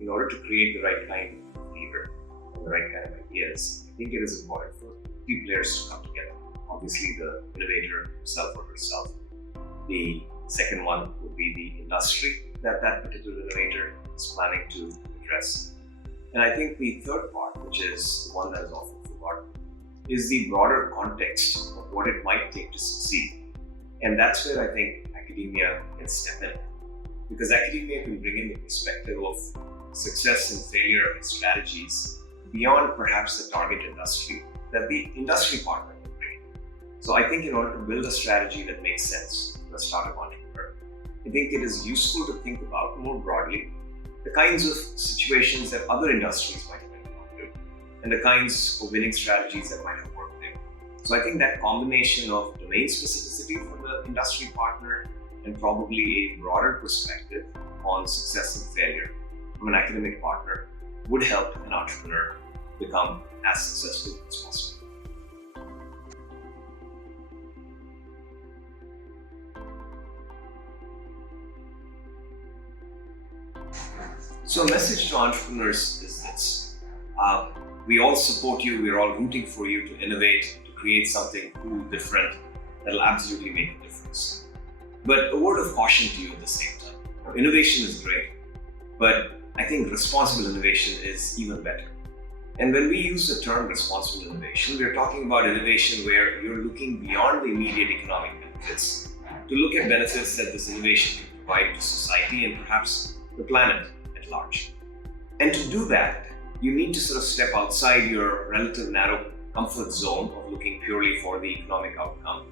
in order to create the right kind of leader and the right kind of ideas, I think it is important for three players to come together. Obviously, the innovator himself or herself. The second one would be the industry that particular innovator is planning to address. And I think the third part, which is the one that is often forgotten, is the broader context of what it might take to succeed. And that's where I think academia can step in. Because academia can bring in the perspective of success and failure and strategies beyond perhaps the target industry that the industry partner can bring. So I think in order to build a strategy that makes sense for a startup entrepreneur, I think it is useful to think about more broadly the kinds of situations that other industries might have encountered and the kinds of winning strategies that might have worked there. So I think that combination of domain specificity for the industry partner and probably a broader perspective on success and failure from an academic partner would help an entrepreneur become as successful as possible. So a message to entrepreneurs is this. We all support you, we're all rooting for you to innovate, to create something cool, different, that'll absolutely make a difference. But a word of caution to you at the same time. Now, innovation is great, but I think responsible innovation is even better. And when we use the term responsible innovation, we're talking about innovation where you're looking beyond the immediate economic benefits to look at benefits that this innovation can provide to society and perhaps the planet at large. And to do that, you need to sort of step outside your relative narrow comfort zone of looking purely for the economic outcome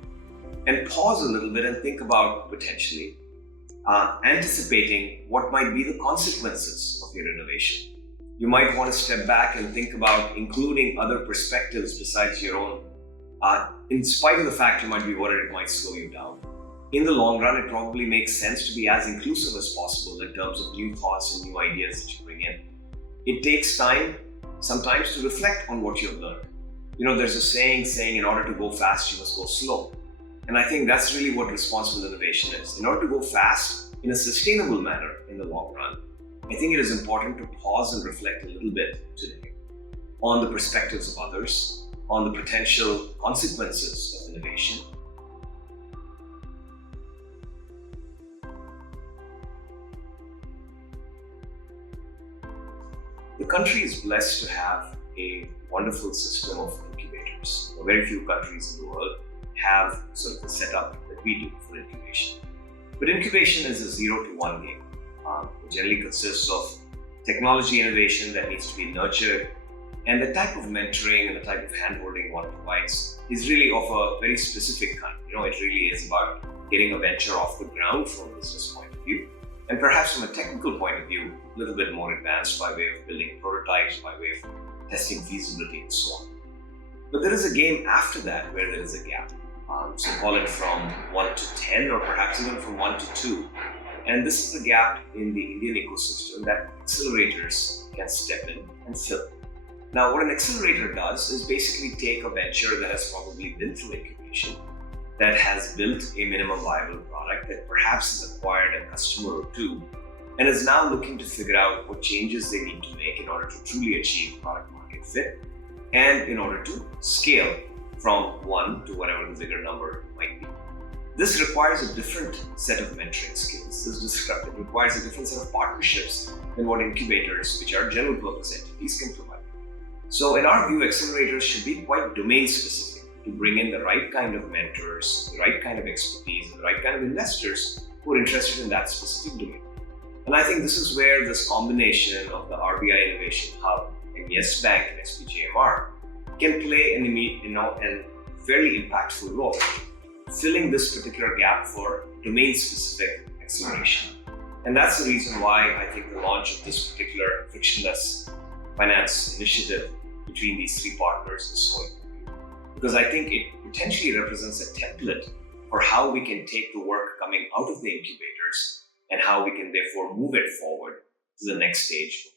and pause a little bit and think about potentially anticipating what might be the consequences of your innovation. You might want to step back and think about including other perspectives besides your own, in spite of the fact you might be worried it might slow you down. In the long run, it probably makes sense to be as inclusive as possible in terms of new thoughts and new ideas that you bring in. It takes time sometimes to reflect on what you've learned. You know, there's a saying in order to go fast, you must go slow. And I think that's really what responsible innovation is. In order to go fast in a sustainable manner in the long run, I think it is important to pause and reflect a little bit today on the perspectives of others, on the potential consequences of innovation. The country is blessed to have a wonderful system of incubators. Very few countries in the world have sort of the setup that we do for incubation. But incubation is a 0 to 1 game. It generally consists of technology innovation that needs to be nurtured, and the type of mentoring and the type of handholding one provides is really of a very specific kind. You know, it really is about getting a venture off the ground from a business point of view, and perhaps from a technical point of view, a little bit more advanced by way of building prototypes, by way of testing feasibility and so on. But there is a game after that where there is a gap. So call it from 1 to 10 or perhaps even from 1 to 2. And this is the gap in the Indian ecosystem that accelerators can step in and fill. Now, what an accelerator does is basically take a venture that has probably been through incubation, that has built a minimum viable product, that perhaps has acquired a customer or two, and is now looking to figure out what changes they need to make in order to truly achieve product market fit and in order to scale from 1 to whatever the bigger number might be. This requires a different set of mentoring skills. It requires a different set of partnerships than what incubators, which are general purpose entities, can provide. So in our view, accelerators should be quite domain specific to bring in the right kind of mentors, the right kind of expertise, and the right kind of investors who are interested in that specific domain. And I think this is where this combination of the RBI Innovation Hub and Yes Bank and SPJIMR can play an fairly impactful role, filling this particular gap for domain-specific acceleration. And that's the reason why I think the launch of this particular frictionless finance initiative between these three partners is so important. Because I think it potentially represents a template for how we can take the work coming out of the incubators and how we can therefore move it forward to the next stage of